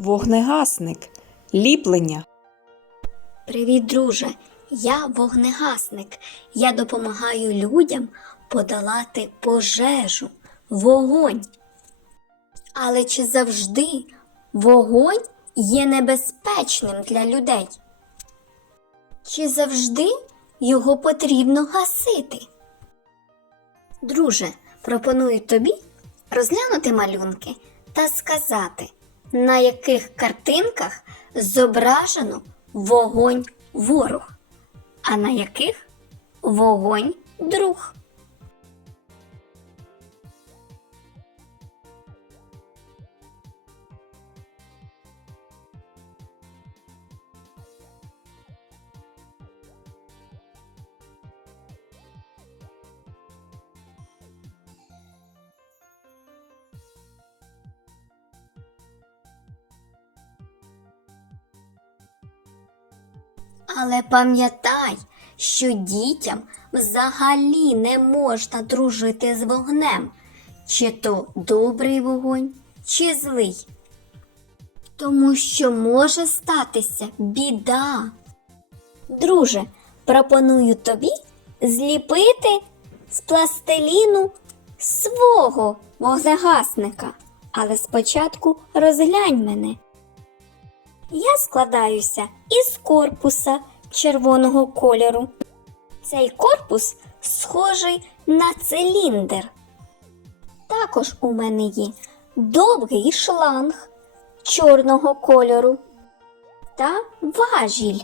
Вогнегасник. Ліплення. Привіт, друже! Я вогнегасник. Я допомагаю людям подолати пожежу, вогонь. Але чи завжди вогонь є небезпечним для людей? Чи завжди його потрібно гасити? Друже, пропоную тобі розглянути малюнки та сказати, на яких картинках зображено вогонь ворог, а на яких вогонь друг. Але пам'ятай, що дітям взагалі не можна дружити з вогнем, чи то добрий вогонь, чи злий. Тому що може статися біда. Друже, пропоную тобі зліпити з пластиліну свого вогнегасника. Але спочатку розглянь мене. Я складаюся із корпуса червоного кольору. Цей корпус схожий на циліндр. Також у мене є довгий шланг чорного кольору та важіль.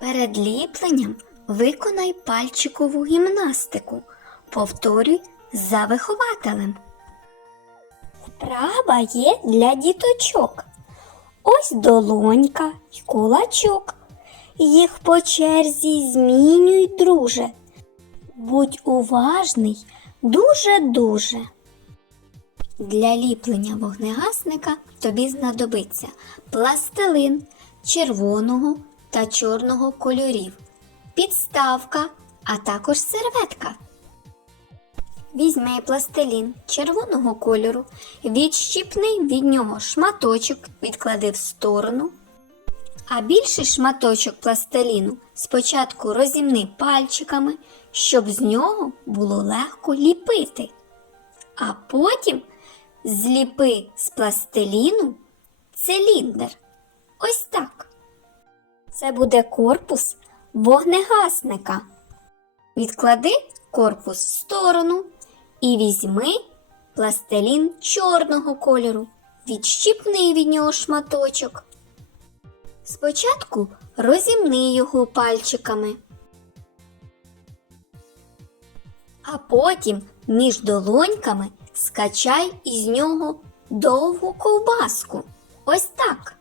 Перед ліпленням виконай пальчикову гімнастику. Повторюй за вихователем. Вправа є для діточок. Ось долонька й кулачок. Їх по черзі змінюй, друже. Будь уважний дуже-дуже. Для ліплення вогнегасника тобі знадобиться пластилин червоного та чорного кольорів, підставка, а також серветка. Візьми пластилін червоного кольору, відщіпни від нього шматочок, відклади в сторону. А більший шматочок пластиліну спочатку розімни пальчиками, щоб з нього було легко ліпити. А потім зліпи з пластиліну циліндр. Ось так. Це буде корпус вогнегасника. Відклади корпус в сторону і візьми пластилін чорного кольору. Відщіпни від нього шматочок. Спочатку розімни його пальчиками, а потім між долоньками скачай із нього довгу ковбаску. Ось так.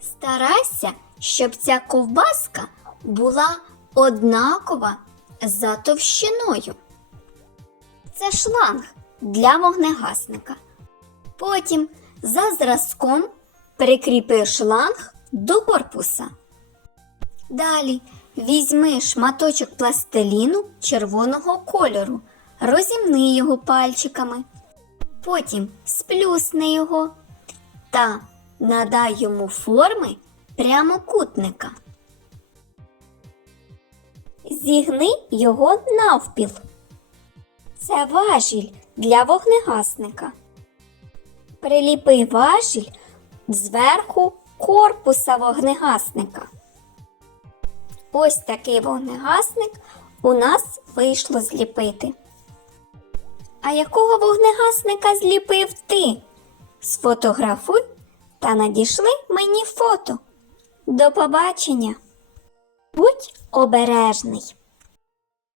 Старайся, щоб ця ковбаска була однакова за товщиною. Це шланг для вогнегасника. Потім за зразком прикріпи шланг до корпуса. Далі візьми шматочок пластиліну червоного кольору, розімни його пальчиками. Потім сплюсни його та надай йому форми прямокутника. Зігни його навпіл. Це важіль для вогнегасника. Приліпи важіль зверху корпуса вогнегасника. Ось такий вогнегасник у нас вийшло зліпити. А якого вогнегасника зліпив ти? Сфотографуй та надішли мені фото. До побачення. Будь обережний.